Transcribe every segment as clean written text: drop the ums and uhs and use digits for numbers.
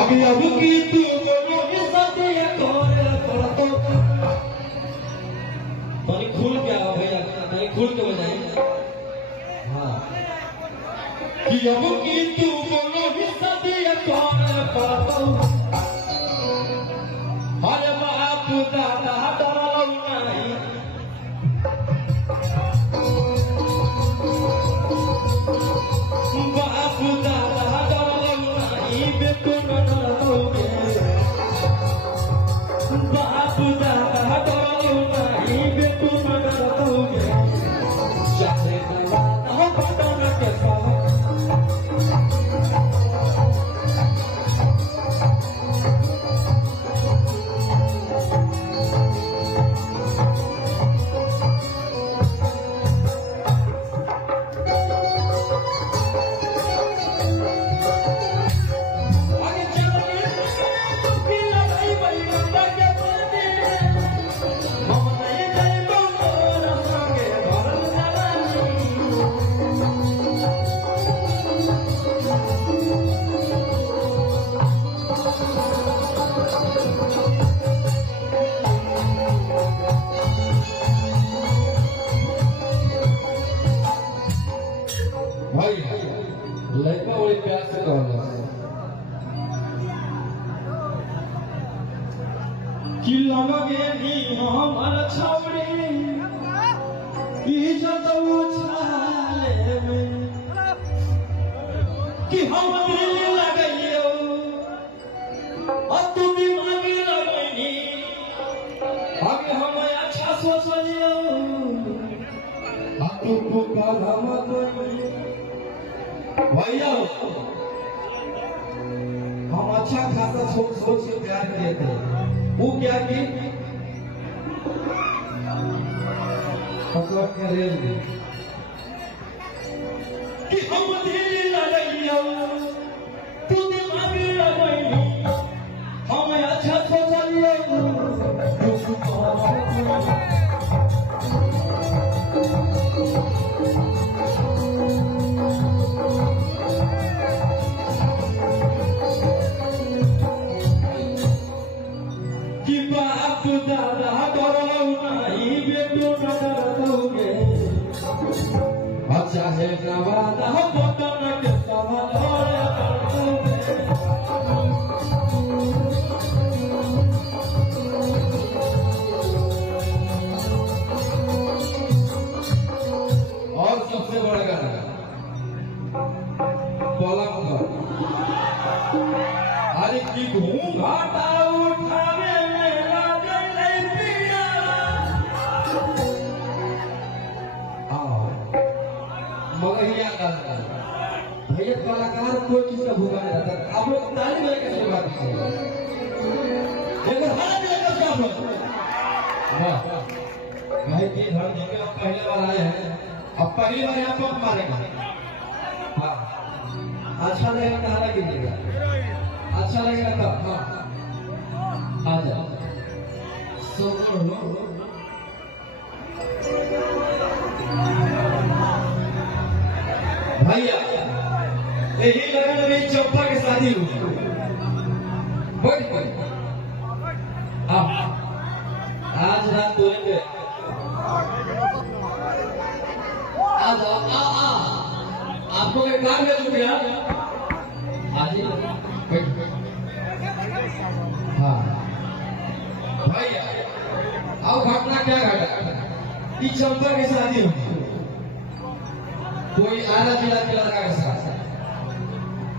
अभी अब की तू बोलो सदिया तोरे पड़तो तनी खुल के आओ भैया तनी खुल के बजाए। हाँ कि अब की तू बोलो सदिया तोरे पड़तो अरे बाप दादा डरो नहीं बाप दादा डरो नहीं बेटो डरोगे बाप दादा डरो नहीं बेटो डरोगे चाहे दवा बटन के साथ लड़का बड़े प्यार से कहना कि लगे ही हमर छौरी इज्जत उछाले में कि हम दिल लगइयो और तू दिमाग लगइनी हम अच्छा सोचलियो तू का हम भैया हम अच्छा खासा सोच के प्यार किए थे वो क्या की मतलब करेंगे कि हम दिल लगइयो तू दिमाग लगइनी हम अच्छा सोचलियो कि बाप दादा डरो नहीं बेटो डरोगे चाहे नवादा बटन के सवाल और सबसे बड़ा गाना पलंग अरे की घूंघाटा उठावे मगहिया भैया कलाकार कोई चीज का भूखा नहीं रहता। आप लोग ताली बजा के सेवा कीजिए भाई की धन जी में पहले बार आए हैं अब पहली बार यहाँ पंप मारेगा। हाँ अच्छा लगेगा नारा कीजिएगा अच्छा लगेगा तब। हाँ आ जाओ भैया यही लगन में चंपा के शादी हुई आज रात बोलेंगे आज आपको एक काम कर दूंगा आज ही हाँ भैया अब घटना क्या घटा कि चंपा की शादी हुई कोई आधा जिला के लड़का के साथ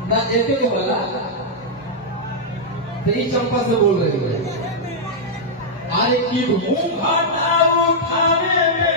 ना एक जो बोला तेरी चंपा से बोल रही है अरे की घूंघाटा उठावे में